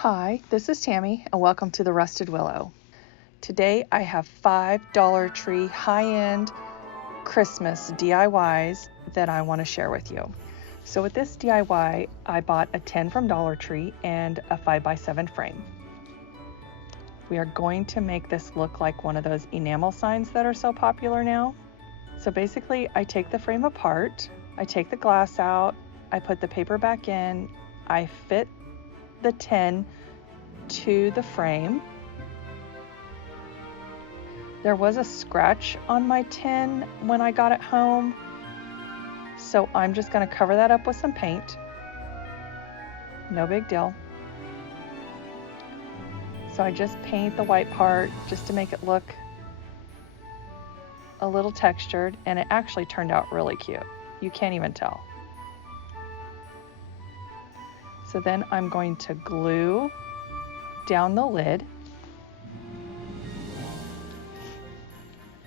Hi, this is Tammy and welcome to the Rusted Willow. Today I have 5 Dollar Tree high-end Christmas DIYs that I want to share with you. So with this DIY, I bought a 10 from Dollar Tree and a 5x7 frame. We are going to make this look like one of those enamel signs that are so popular now. So basically I take the frame apart, I take the glass out, I put the paper back in, I fit the 10 to the frame. There was a scratch on my 10 when I got it home, so I'm just going to cover that up with some paint. No big deal. So I just paint the white part just to make it look a little textured, and it actually turned out really cute. You can't even tell. So then I'm going to glue down the lid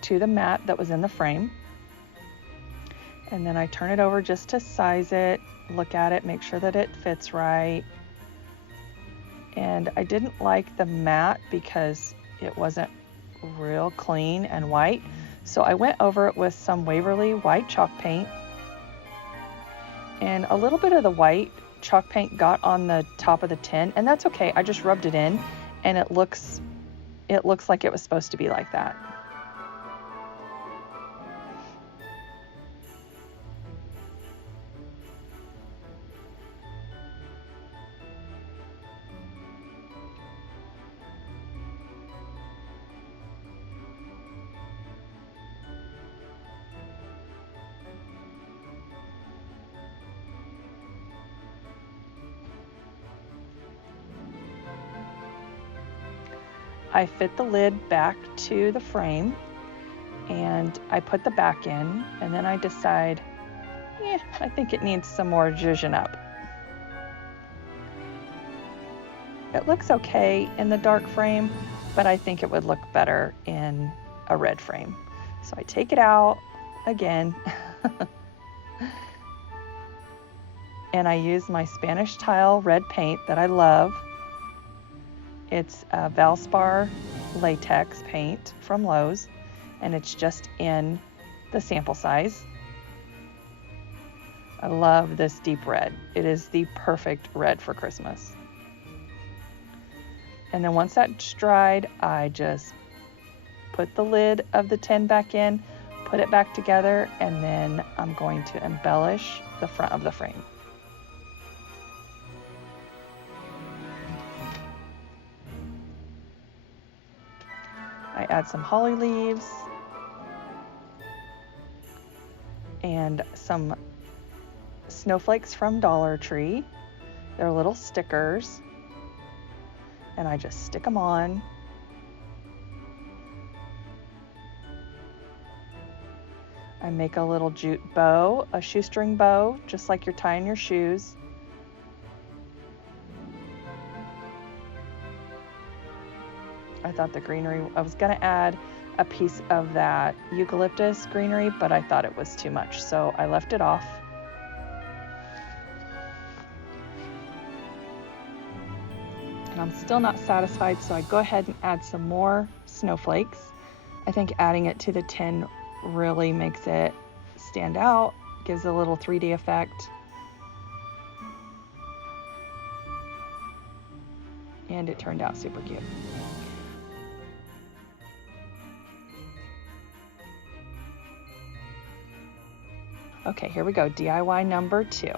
to the mat that was in the frame. And then I turn it over just to size it, look at it, make sure that it fits right. And I didn't like the mat because it wasn't real clean and white. So I went over it with some Waverly white chalk paint. And a little bit of the white chalk paint got on the top of the tin, and that's okay. I just rubbed it in and it looks like it was supposed to be like that. I fit the lid back to the frame and I put the back in, and then I decide, I think it needs some more zhuzhin up. It looks okay in the dark frame, but I think it would look better in a red frame. So I take it out again and I use my Spanish tile red paint that I love. It's a Valspar latex paint from Lowe's, and it's just in the sample size. I love this deep red. It is the perfect red for Christmas. And then once that's dried, I just put the lid of the tin back in, put it back together, and then I'm going to embellish the front of the frame. I add some holly leaves and some snowflakes from Dollar Tree. They're little stickers, and I just stick them on. I make a little jute bow, a shoestring bow, just like you're tying your shoes. I thought the greenery, I was going to add a piece of that eucalyptus greenery, but I thought it was too much, so I left it off. And I'm still not satisfied, so I go ahead and add some more snowflakes. I think adding it to the tin really makes it stand out, gives a little 3D effect. And it turned out super cute. Okay, here we go, DIY number 2.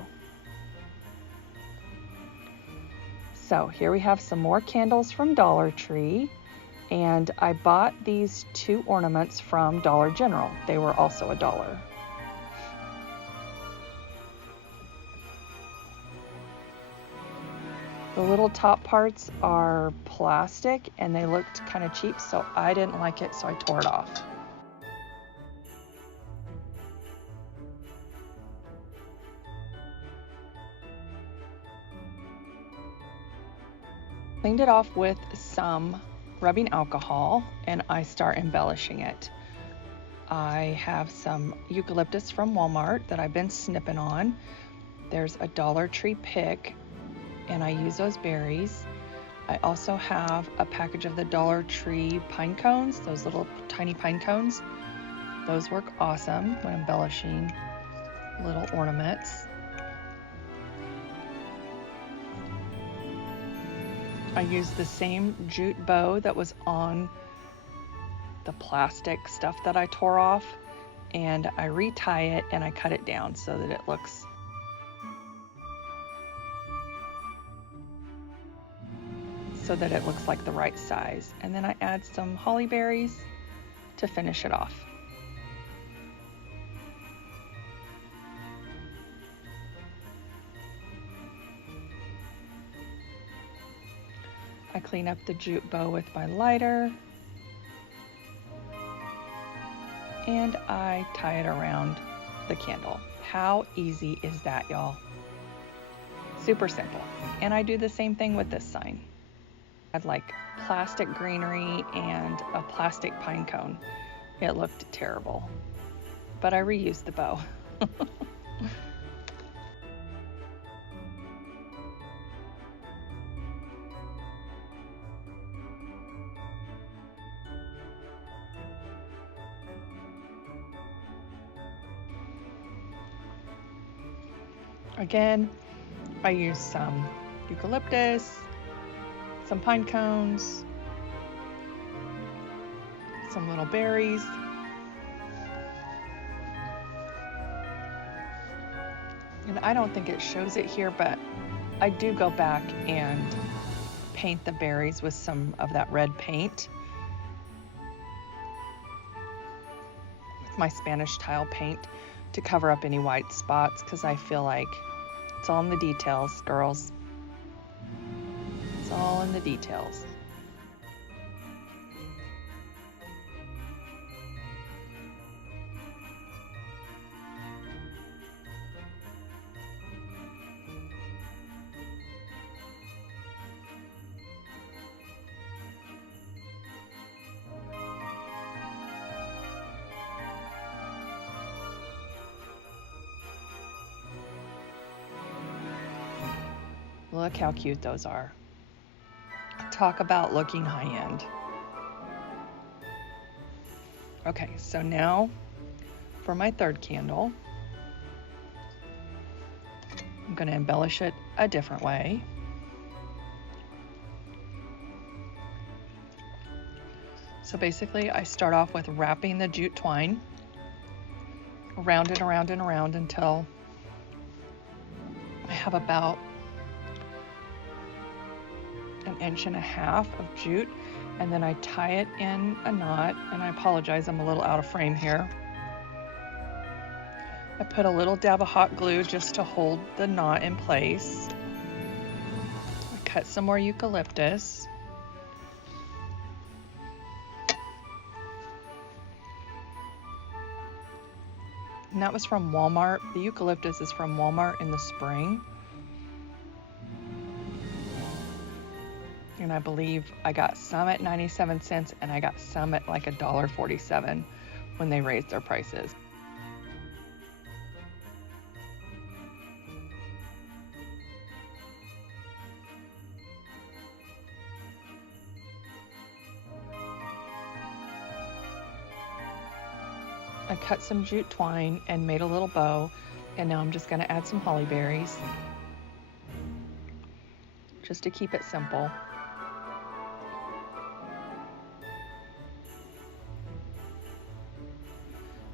So here we have some more candles from Dollar Tree, and I bought these 2 ornaments from Dollar General. They were also $1. The little top parts are plastic and they looked kind of cheap, so I didn't like it, so I tore it off. Cleaned it off with some rubbing alcohol and I start embellishing it. I have some eucalyptus from Walmart that I've been snipping on. There's a Dollar Tree pick and I use those berries. I also have a package of the Dollar Tree pine cones, those little tiny pine cones. Those work awesome when embellishing little ornaments. I used the same jute bow that was on the plastic stuff that I tore off, and I retie it and I cut it down so that it looks like the right size. And then I add some holly berries to finish it off. I clean up the jute bow with my lighter, and I tie it around the candle. How easy is that, y'all? Super simple. And I do the same thing with this sign. I had like plastic greenery and a plastic pine cone. It looked terrible, but I reused the bow. Again, I use some eucalyptus, some pine cones, some little berries, and I don't think it shows it here, but I do go back and paint the berries with some of that red paint with my Spanish tile paint to cover up any white spots, because I feel like it's all in the details, girls. It's all in the details. Look how cute those are. Talk about looking high-end. Okay, so now for my third candle, I'm going to embellish it a different way. So basically, I start off with wrapping the jute twine around and around and around until I have about 1.5 inches of jute, and then I tie it in a knot. And I apologize, I'm a little out of frame here. I put a little dab of hot glue just to hold the knot in place. I cut some more eucalyptus. And that was from Walmart. The eucalyptus is from Walmart in the spring. And I believe I got some at 97 cents and I got some at like $1.47 when they raised their prices. I cut some jute twine and made a little bow, and now I'm just going to add some holly berries just to keep it simple.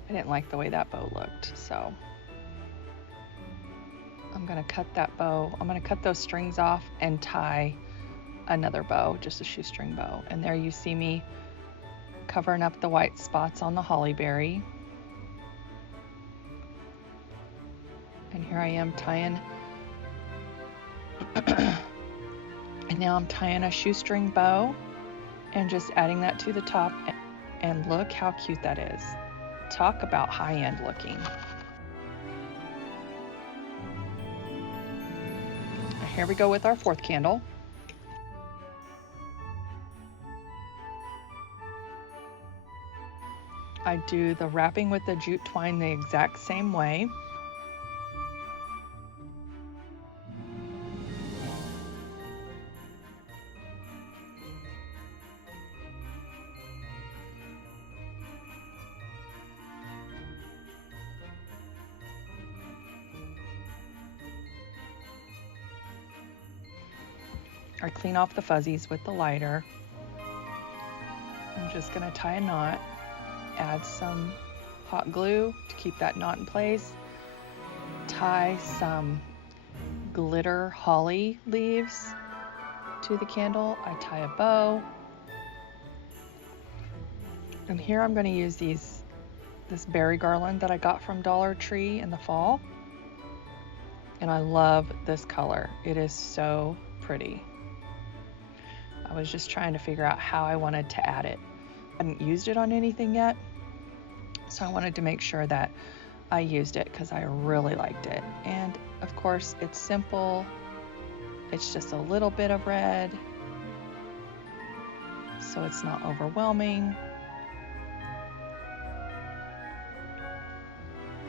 I didn't like the way that bow looked, so I'm going to cut that bow. I'm going to cut those strings off and tie another bow, just a shoestring bow. And there you see me covering up the white spots on the holly berry. And here I am tying, and now I'm tying a shoestring bow and just adding that to the top. And look how cute that is. Talk about high-end looking. Here we go with our fourth candle. I do the wrapping with the jute twine the exact same way. I clean off the fuzzies with the lighter. I'm just going to tie a knot, add some hot glue to keep that knot in place, tie some glitter holly leaves to the candle. I tie a bow, and here I'm going to use this berry garland that I got from Dollar Tree in the fall, and I love this color. It is so pretty. I was just trying to figure out how I wanted to add it. I hadn't used it on anything yet, so I wanted to make sure that I used it because I really liked it. And of course, it's simple. It's just a little bit of red, so it's not overwhelming.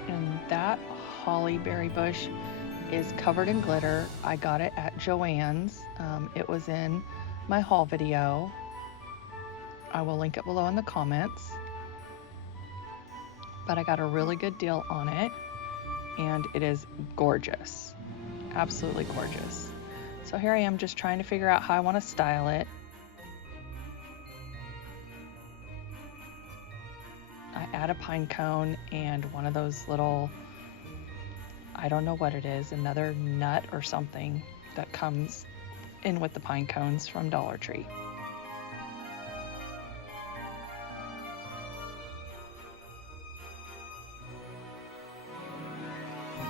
And that holly berry bush is covered in glitter. I got it at Joann's. It was in my haul video. I will link it below in the comments. But I got a really good deal on it, and it is gorgeous. Absolutely gorgeous. So here I am just trying to figure out how I want to style it. I add a pine cone and one of those little, I don't know what it is, another nut or something that comes in with the pine cones from Dollar Tree.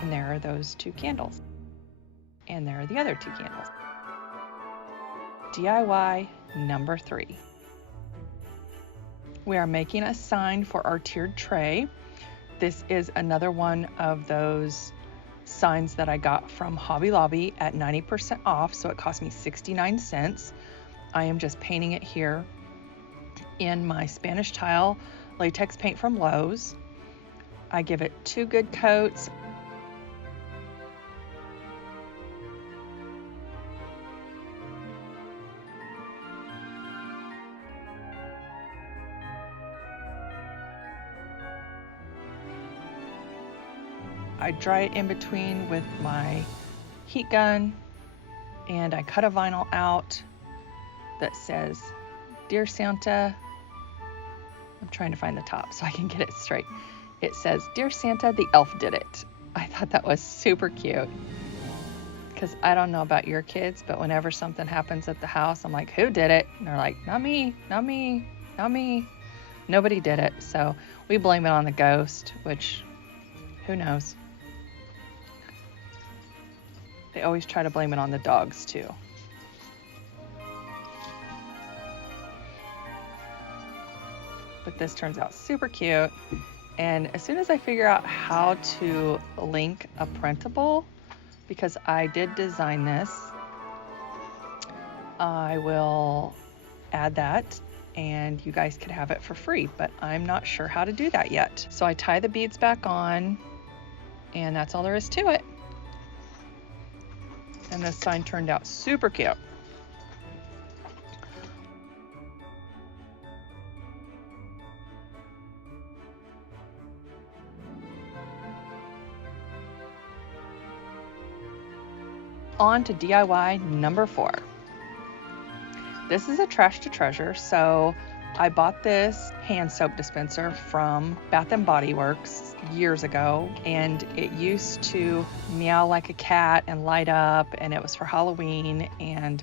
And there are those 2 candles. And there are the other 2 candles. DIY number 3. We are making a sign for our tiered tray. This is another one of those signs that I got from Hobby Lobby at 90% off, so it cost me 69 cents. I am just painting it here in my Spanish tile latex paint from Lowe's. I give it 2 good coats. I dry it in between with my heat gun, and I cut a vinyl out that says, "Dear Santa," I'm trying to find the top so I can get it straight. It says, "Dear Santa, the elf did it." I thought that was super cute, because I don't know about your kids, but whenever something happens at the house, I'm like, "Who did it?" And they're like, "Not me, not me, not me." Nobody did it, so we blame it on the ghost, which, who knows? They always try to blame it on the dogs too. But this turns out super cute. And as soon as I figure out how to link a printable, because I did design this, I will add that and you guys could have it for free, but I'm not sure how to do that yet. So I tie the beads back on, and that's all there is to it. And this sign turned out super cute. On to DIY number 4. This is a trash to treasure. So I bought this hand soap dispenser from Bath and Body Works years ago, and it used to meow like a cat and light up, and it was for Halloween, and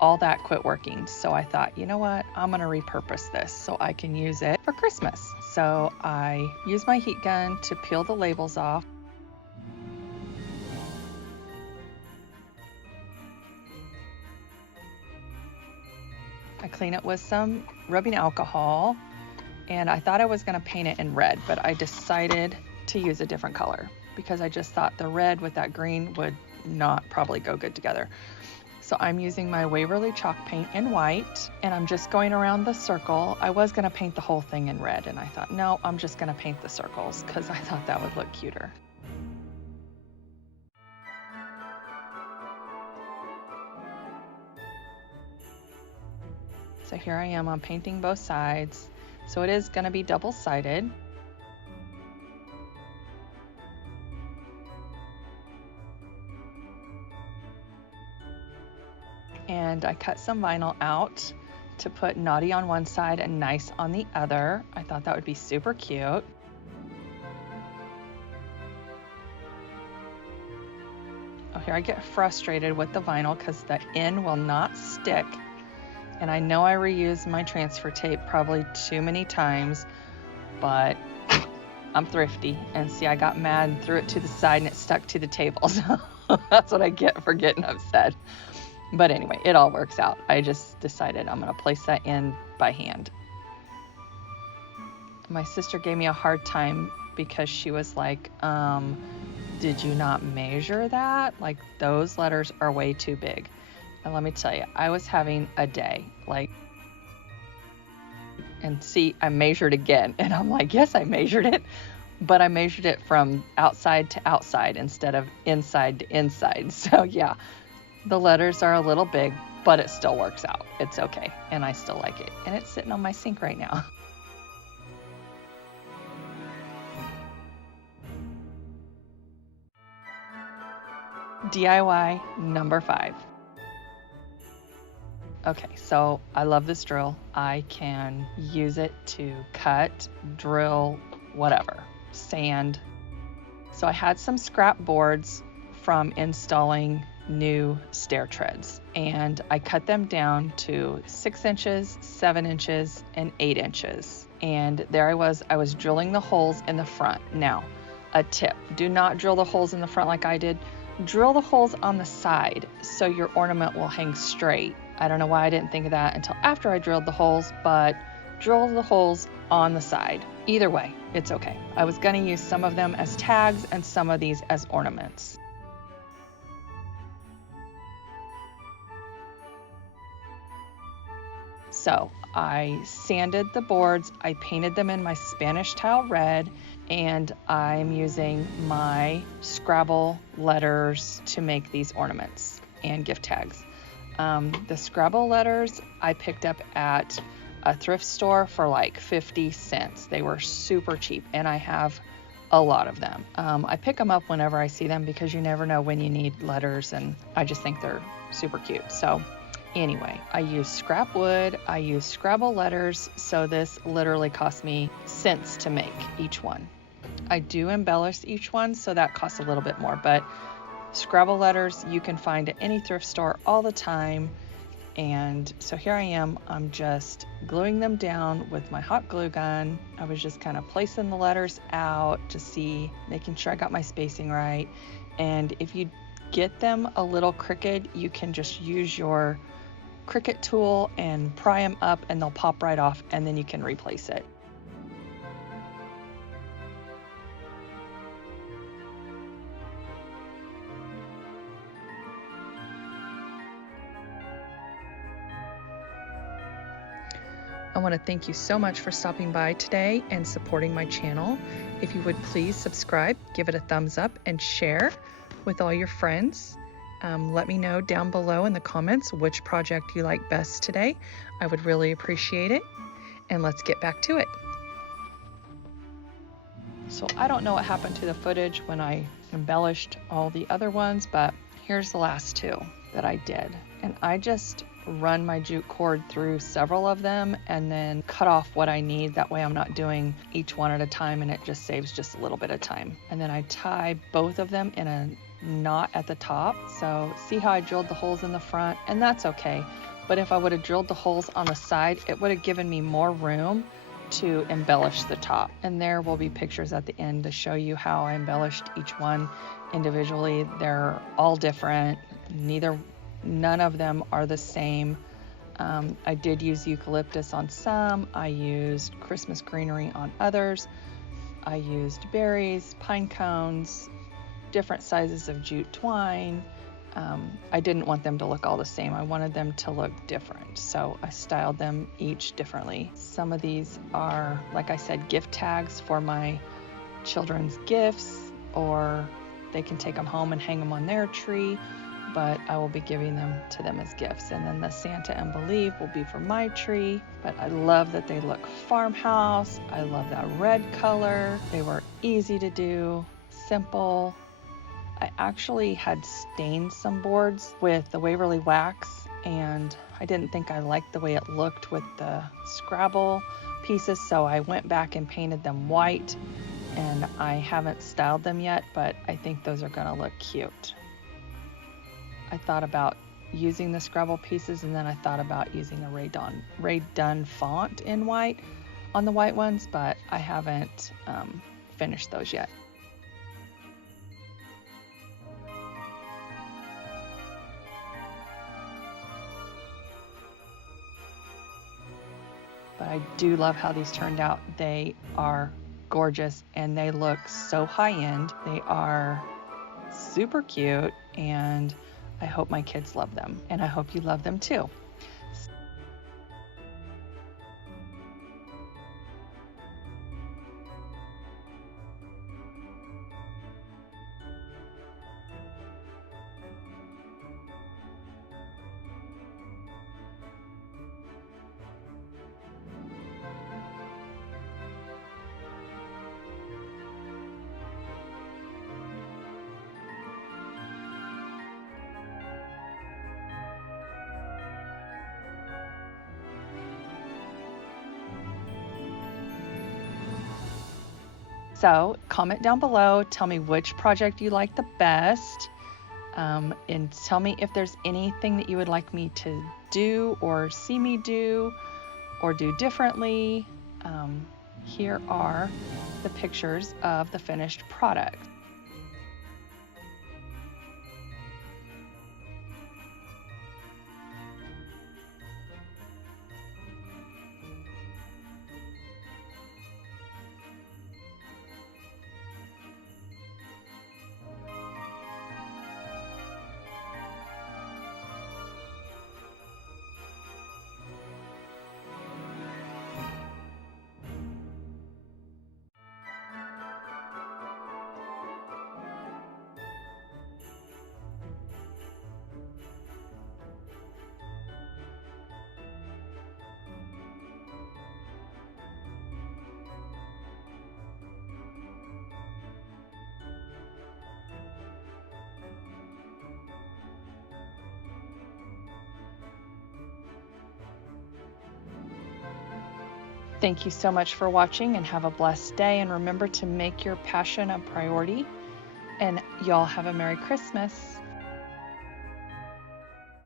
all that quit working. So I thought, you know what, I'm gonna repurpose this so I can use it for Christmas. So I used my heat gun to peel the labels off. I clean it with some rubbing alcohol, and I thought I was going to paint it in red, but I decided to use a different color because I just thought the red with that green would not probably go good together. So I'm using my Waverly chalk paint in white, and I'm just going around the circle. I was going to paint the whole thing in red, and I thought, no, I'm just going to paint the circles because I thought that would look cuter. So here I am, I'm painting both sides. So it is going to be double-sided. And and I cut some vinyl out to put naughty on one side and nice on the other. I thought that would be super cute. Oh, here I get frustrated with the vinyl because the end will not stick. And I know I reused my transfer tape probably too many times, but I'm thrifty. And see, I got mad and threw it to the side and it stuck to the table. So that's what I get for getting upset. But anyway, it all works out. I just decided I'm going to place that in by hand. My sister gave me a hard time because she was like, did you not measure that? Like, those letters are way too big. And let me tell you, I was having a day. And see, I measured again. And I'm like, yes, I measured it. But I measured it from outside to outside instead of inside to inside. So yeah, the letters are a little big, but it still works out. It's okay. And I still like it. And it's sitting on my sink right now. DIY number 5. Okay, so I love this drill. I can use it to cut, drill, whatever, sand. So I had some scrap boards from installing new stair treads, and I cut them down to 6 inches, 7 inches, and 8 inches. And there I was drilling the holes in the front. Now, a tip, do not drill the holes in the front like I did. Drill the holes on the side so your ornament will hang straight. I don't know why I didn't think of that until after I drilled the holes, but drill the holes on the side. Either way, it's okay. I was going to use some of them as tags and some of these as ornaments. So I sanded the boards, I painted them in my Spanish tile red, and I'm using my Scrabble letters to make these ornaments and gift tags. The Scrabble letters I picked up at a thrift store for like 50 cents. They were super cheap, and I have a lot of them. I pick them up whenever I see them because you never know when you need letters, and I just think they're super cute. So anyway, I use scrap wood, I use Scrabble letters, so this literally cost me cents to make each one. I do embellish each one, so that costs a little bit more, but Scrabble letters you can find at any thrift store all the time. And so here I am, I'm just gluing them down with my hot glue gun. I was just kind of placing the letters out to see, making sure I got my spacing right. And if you get them a little crooked, you can just use your Cricut tool and pry them up and they'll pop right off, and then you can replace it. I want to thank you so much for stopping by today and supporting my channel. If you would please subscribe, give it a thumbs up, and share with all your friends. Let me know down below in the comments which project you like best today. I would really appreciate it. And let's get back to it. So I don't know what happened to the footage when I embellished all the other ones, but here's the last 2 that I did. And I just run my jute cord through several of them and then cut off what I need. That way I'm not doing each one at a time, and it just saves just a little bit of time. And then I tie both of them in a knot at the top. So see how I drilled the holes in the front, and that's okay. But if I would have drilled the holes on the side, it would have given me more room to embellish the top. And there will be pictures at the end to show you how I embellished each one individually. They're all different. None of them are the same. I did use eucalyptus on some. I used Christmas greenery on others. I used berries, pine cones, different sizes of jute twine. I didn't want them to look all the same. I wanted them to look different. So I styled them each differently. Some of these are, like I said, gift tags for my children's gifts, or they can take them home and hang them on their tree, but I will be giving them to them as gifts. And then the Santa and Believe will be for my tree. But I love that they look farmhouse. I love that red color. They were easy to do, simple. I actually had stained some boards with the Waverly wax and I didn't think I liked the way it looked with the Scrabble pieces, so I went back and painted them white, and I haven't styled them yet, but I think those are gonna look cute. I thought about using the Scrabble pieces, and then I thought about using a Rae Dunn font in white on the white ones, but I haven't finished those yet. But I do love how these turned out. They are gorgeous and they look so high-end. They are super cute, and I hope my kids love them, and I hope you love them too. So comment down below, tell me which project you like the best, and tell me if there's anything that you would like me to do or see me do or do differently. Here are the pictures of the finished product. Thank you so much for watching, and have a blessed day, and remember to make your passion a priority, and y'all have a Merry Christmas.